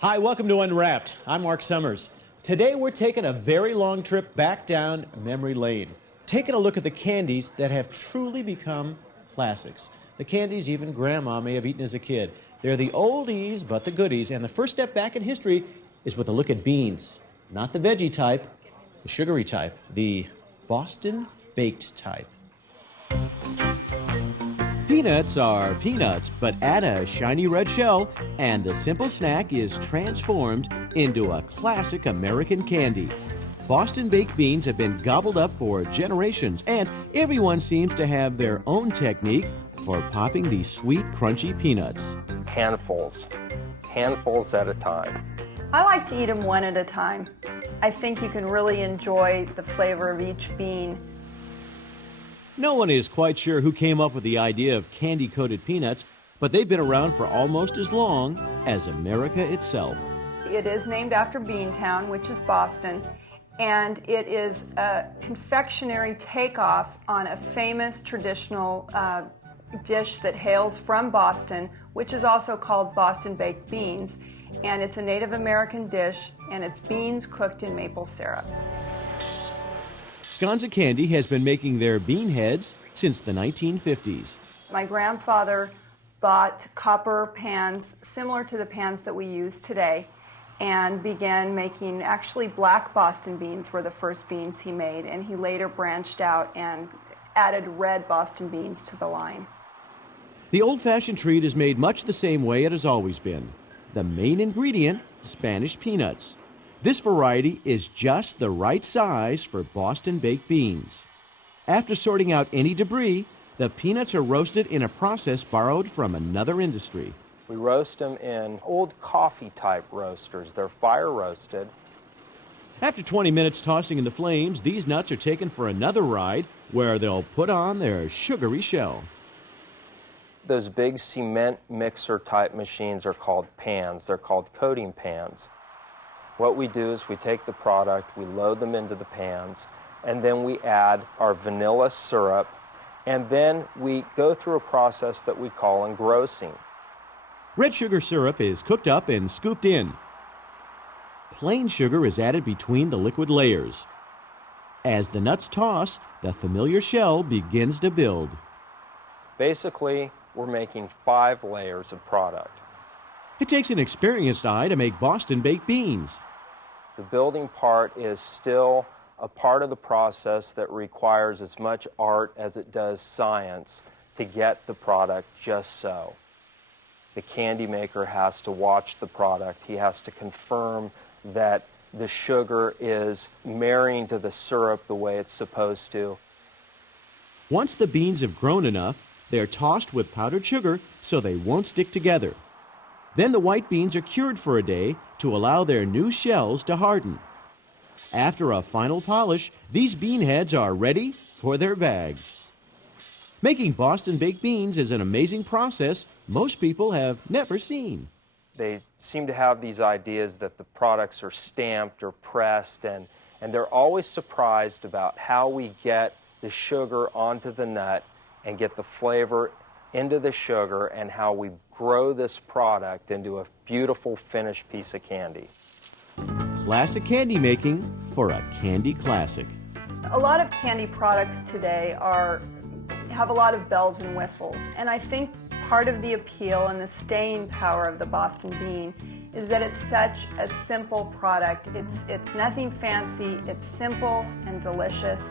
Hi, welcome to Unwrapped. I'm Mark Summers. Today we're taking a very long trip back down memory lane, taking a look at the candies that have truly become classics. The candies even Grandma may have eaten as a kid. They're the oldies but the goodies, and the first step back in history is with a look at beans. Not the veggie type, the sugary type, the Boston baked type. Peanuts are peanuts, but add a shiny red shell, and the simple snack is transformed into a classic American candy. Boston baked beans have been gobbled up for generations, and everyone seems to have their own technique for popping these sweet, crunchy peanuts. Handfuls at a time. I like to eat them one at a time. I think you can really enjoy the flavor of each bean. No one is quite sure who came up with the idea of candy-coated peanuts, but they've been around for almost as long as America itself. It is named after Beantown, which is Boston, and it is a confectionery takeoff on a famous traditional dish that hails from Boston, which is also called Boston baked beans, and it's a Native American dish, and it's beans cooked in maple syrup. Sconza Candy has been making their bean heads since the 1950s. My grandfather bought copper pans similar to the pans that we use today and began making, actually black Boston beans were the first beans he made, and he later branched out and added red Boston beans to the line. The old-fashioned treat is made much the same way it has always been. The main ingredient, Spanish peanuts. This variety is just the right size for Boston baked beans. After sorting out any debris, the peanuts are roasted in a process borrowed from another industry. We roast them in old coffee-type roasters. They're fire roasted. After 20 minutes tossing in the flames, these nuts are taken for another ride where they'll put on their sugary shell. Those big cement mixer-type machines are called pans. They're called coating pans. What we do is we take the product, we load them into the pans, and then we add our vanilla syrup, and then we go through a process that we call engrossing. Red sugar syrup is cooked up and scooped in. Plain sugar is added between the liquid layers. As the nuts toss, the familiar shell begins to build. Basically, we're making 5 layers of product. It takes an experienced eye to make Boston baked beans. The building part is still a part of the process that requires as much art as it does science to get the product just so. The candy maker has to watch the product. He has to confirm that the sugar is marrying to the syrup the way it's supposed to. Once the beans have grown enough, they're tossed with powdered sugar so they won't stick together. Then the white beans are cured for a day to allow their new shells to harden. After a final polish, these bean heads are ready for their bags. Making Boston baked beans is an amazing process most people have never seen. They seem to have these ideas that the products are stamped or pressed, and they're always surprised about how we get the sugar onto the nut and get the flavor into the sugar, and how we grow this product into a beautiful finished piece of candy. Classic candy making for a candy classic. A lot of candy products today have a lot of bells and whistles, and I think part of the appeal and the staying power of the Boston bean is that it's such a simple product. It's nothing fancy, it's simple and delicious.